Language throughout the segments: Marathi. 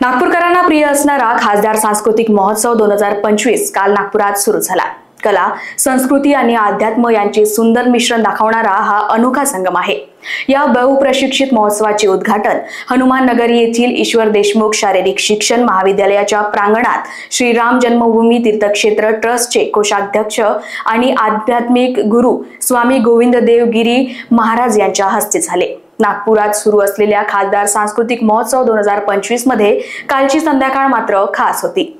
नागपूरकरांना प्रिय असणारा खासदार सांस्कृतिक महोत्सव 2025 काल नागपुरात सुरू झाला। कला, संस्कृती आणि अध्यात्म यांचे सुंदर मिश्रण दाखवणारा हा अनोखा संगम आहे। या बहुप्रशिक्षित महोत्सवाचे उद्घाटन हनुमान नगर येथील ईश्वर देशमुख शारीरिक शिक्षण महाविद्यालयाच्या प्रांगणात श्रीराम जन्मभूमी तीर्थक्षेत्र ट्रस्टचे कोषाध्यक्ष आणि आध्यात्मिक गुरु स्वामी गोविंददेव गिरी महाराज यांच्या हस्ते झाले। नागपुरात सुरू असलेल्या खासदार सांस्कृतिक महोत्सव 2025 मध्ये कालची संध्याकाळ मात्र खास होती।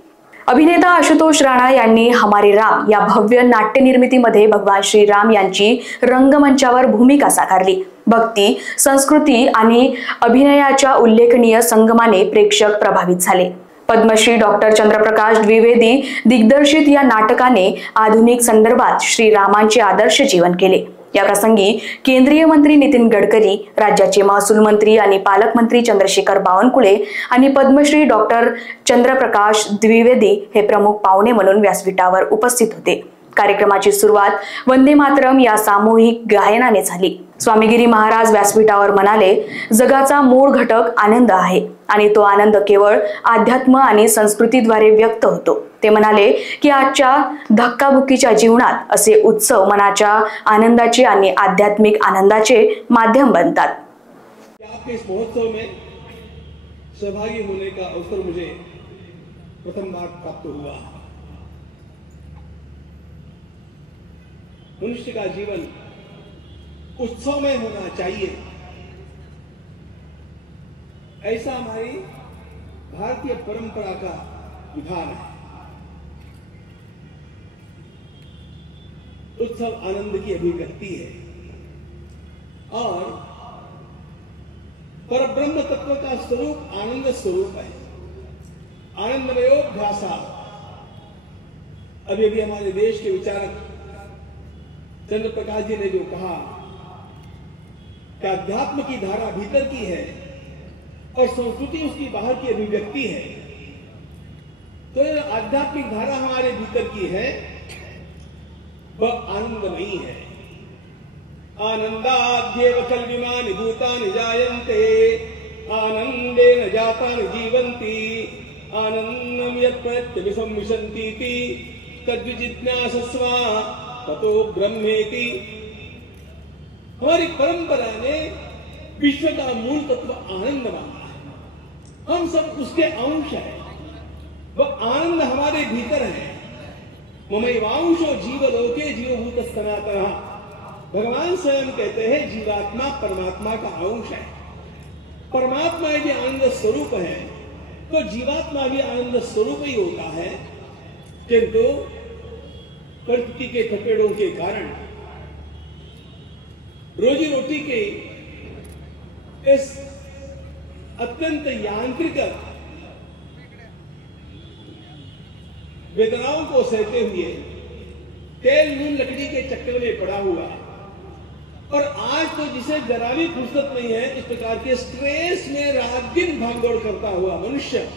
अभिनेता आशुतोष राणा यांनी हमारे राम या भव्य नाट्य निर्मितीमध्ये भगवान श्रीराम यांची रंगमंचावर भूमिका साकारली। भक्ती, संस्कृती आणि अभिनयाच्या उल्लेखनीय संगमाने प्रेक्षक प्रभावित झाले। पद्मश्री डॉक्टर चंद्रप्रकाश द्विवेदी दिग्दर्शित या नाटकाने आधुनिक संदर्भात श्रीरामांचे आदर्श जीवन केले। या प्रसंगी केंद्रीय मंत्री नितीन गडकरी, राज्याचे महसूल मंत्री आणि पालकमंत्री चंद्रशेखर बावनकुळे आणि पद्मश्री डॉक्टर चंद्रप्रकाश द्विवेदी हे प्रमुख पाहुणे म्हणून व्यासपीठावर उपस्थित होते। कार्यक्रमाची सुरुवात वंदे मातरम या सामूहिक गायनाने झाली। स्वामी गिरी महाराज व्यासपीठावर म्हणाले, जगाचा मूळ घटक आनंद आहे आणि तो आनंद केवळ अध्यात्म आणि संस्कृतीद्वारे व्यक्त होतो। ते म्हणाले की आजच्या धक्काबुक्कीच्या जीवनात असे उत्सव मनाच्या आनंदाचे आणि आध्यात्मिक आनंदाचे माध्यम बनतात। आपके इस महोत्सव में सहभागी होने का अवसर मुझे प्रथम बार प्राप्त हुआ। मनुष्य का जीवन उत्सव में होना चाहिए, ऐसा हमारी भारतीय परंपरा का विधान है। उत्सव आनंद की अभिव्यक्ति है और परब्रह्म तत्व का स्वरूप आनंद स्वरूप है। आनंदमयोध्यासा अभी अभी हमारे देश के विचारक चंद्र प्रकाश जी ने जो कहा कि अध्यात्म की धारा भीतर की है और संस्कृति उसकी बाहर की अभिव्यक्ति है, तो आध्यात्मिक धारा हमारे भीतर की है, वह आनंदमयी है। आनंदाद्येव कल्विमानि भूतानि जायन्ते आनंदेन जातानि जीवन्ति आनन्दं यत् प्रत्यभिसंविशन्तीति तद्विजिज्ञासस्व ततो ब्रह्मेति। हमारी परंपरा ने विश्व का मूल तत्व आनंद माना है। हम सब उसके अंश हैं। वह आनंद हमारे भीतर है। ममैवांशो जीवलोके जीवभूत सनातनः। भगवान स्वयं कहते हैं जीवात्मा परमात्मा का अंश है। परमात्मा यदि आनंद स्वरूप है तो जीवात्मा भी आनंद स्वरूप ही होता है, किंतु प्रकृति के थपेड़ों के कारण रोजी रोटी के इस अत्यंत यांत्रिक वेदनाओं को सहते हुए तेल नून लकड़ी के चक्कर में पड़ा हुआ और आज तो जिसे जरा भी फुर्सत नहीं है, इस प्रकार के स्ट्रेस में रात दिन भागदौड़ करता हुआ मनुष्य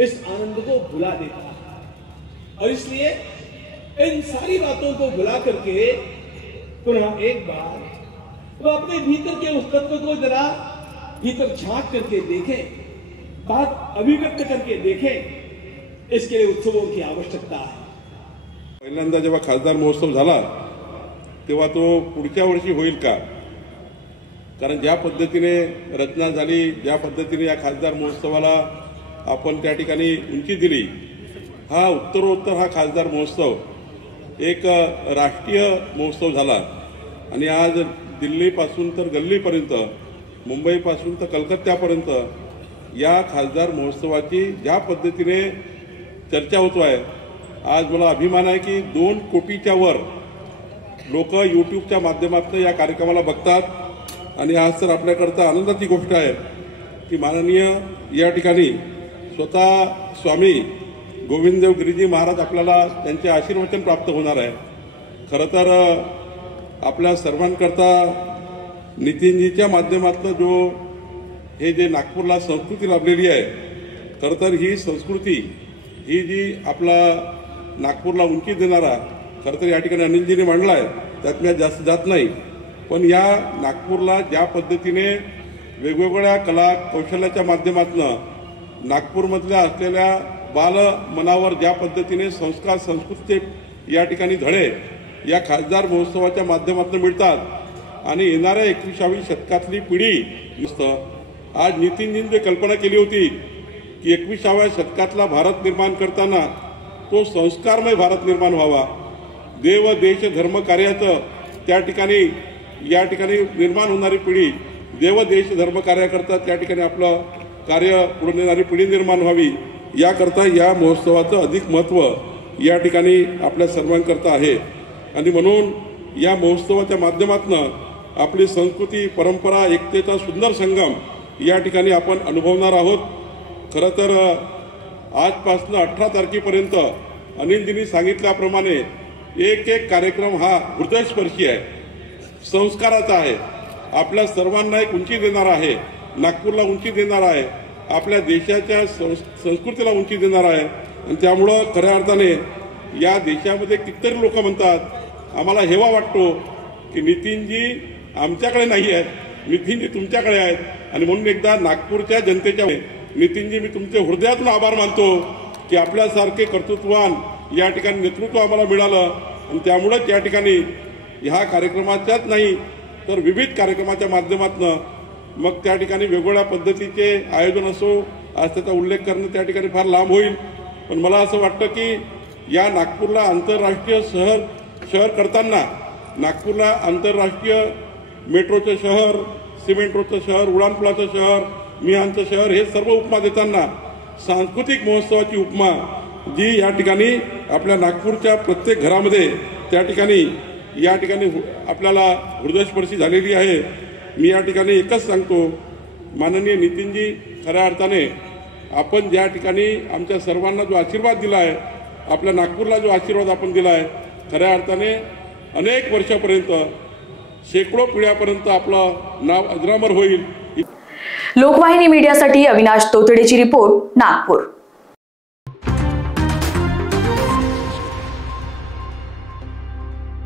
इस आनंद को भुला देता है। और इसलिए इन सारी बातों को भुला करके पुनः एक बार वो अपने भीतर के उस तत्व को जरा भीतर झांक करके देखें, बात अभिव्यक्त करके देखें। इसके लिए उत्सवों की आवश्यकता है। पहिल्यांदा जेव्हा खासदार महोत्सव झाला तेव्हा तो पुढच्या वर्षी होईल का? कारण ज्या पद्धतीने रचना झाली, ज्या पद्धतीने या खासदार महोत्सवाला आपण त्या ठिकाणी उंची दिली, हा उत्तरोत्तर हा खासदार महोत्सव एक राष्ट्रीय महोत्सव झाला आणि आज दिल्लीपासून तर गल्लीपर्यंत, मुंबईपासून तर कलकत्त्यापर्यंत या खासदार महोत्सवाची ज्या पद्धतीने चर्चा होतो आहे, आज मला अभिमान आहे की 2 कोटीच्या वर लोक यूट्यूबच्या माध्यमातून या कार्यक्रमाला बघतात आणि आज तर आपल्याकरता आनंदाची गोष्ट आहे की माननीय या ठिकाणी स्वतः स्वामी गोविंददेव गिरीजी महाराज आपल्याला त्यांचे आशीर्वचन प्राप्त होणार आहे। खरं तर आपल्या सर्वांकरता नितीनजीच्या माध्यमातून जो हे जे नागपूरला संस्कृती लाभलेली आहे, खरं तर ही संस्कृती ही जी आपला नागपूरला उंची देणारा खरं तर या ठिकाणी अनिलजीने मांडला आहे, त्यात मी जास्त जात नाही, पण या नागपूरला ज्या पद्धतीने वेगवेगळ्या कला कौशल्याच्या माध्यमातून नागपूरमधल्या असलेल्या बाल मनावर ज्या पद्धतीने संस्कार संस्कृतीचे या ठिकाणी धडे या खासदार महोत्सवाच्या माध्यमातून मिळतात आणि येणाऱ्या 21व्या शतकातली पिढी आज नितीनजींनी जे कल्पना केली होती की 21व्या शतकातला भारत निर्माण करताना तो संस्कारमय भारत निर्माण व्हावा, देव देश धर्म कार्याचं त्या ठिकाणी या ठिकाणी निर्माण होणारी पिढी देव देश धर्म कार्याकरता त्या ठिकाणी आपलं कार्य पुढे नेणारी पिढी निर्माण व्हावी, याकरता या महोत्सवाचं अधिक महत्त्व या ठिकाणी आपल्या सर्वांकरता आहे। आणि म्हणून या महोत्सवाच्या माध्यमातून आपली संस्कृती परंपरा एकतेचा सुंदर संगम या ठिकाणी आपण अनुभवणार आहोत। खरं तर आजपासून 18 तारखेपर्यंत अनिलजींनी सांगितल्याप्रमाणे एक एक कार्यक्रम हा हृदयस्पर्शी आहे, संस्काराचा आहे, आपल्या सर्वांना एक उंची देणारा आहे, नागपूरला उंची देणारा आहे, आपल्या देशाच्या संस्कृतीला उंची देणारा आहे। आणि त्यामुळं खऱ्या अर्थाने या देशामध्ये कितीतरी लोक म्हणतात, आम्हाला हेवा वाटतो की नितीनजी आमच्याकडे नाही आहेत, नितीनजी तुमच्याकडे आहेत। आणि म्हणून एकदा नागपूरच्या जनतेच्या नितीनजी मी तुमचे हृदयातून आभार मानतो की आपल्यासारखे कर्तृत्ववान या ठिकाणी नेतृत्व आम्हाला मिळालं। आणि त्यामुळेच या ठिकाणी ह्या कार्यक्रमाच्याच नाही तर विविध कार्यक्रमाच्या माध्यमातून मग त्या ठिकाणी वेगवेगळ्या पद्धतीचे आयोजन असो, आज त्याचा उल्लेख करणं त्या ठिकाणी फार लांब होईल, पण मला असं वाटतं की या नागपूरला आंतरराष्ट्रीय शहर करताना नागपूरला आंतरराष्ट्रीय मेट्रोचं शहर, सिमेंट रोडचं शहर, उडानपुलाचं शहर, मिहानचं शहर हे सर्व उपमा देताना सांस्कृतिक महोत्सवाची उपमा जी या ठिकाणी आपल्या नागपूरच्या प्रत्येक घरामध्ये त्या ठिकाणी या ठिकाणी आपल्याला हृदयस्पर्शी झालेली आहे। मी या ठिकाणी एकच सांगतो, माननीय नितीनजी, खऱ्या अर्थाने आपण ज्या ठिकाणी आमच्या सर्वांना जो आशीर्वाद दिला आहे, आपल्या नागपूरला जो आशीर्वाद आपण दिला आहे, खऱ्या अर्थाने अनेक वर्षापर्यंत शेकडो पिढ्यापर्यंत आपलं नाव अजरामर होईल। लोकवाहिनी मीडियासाठी अविनाश तोतडेची रिपोर्ट, नागपूर।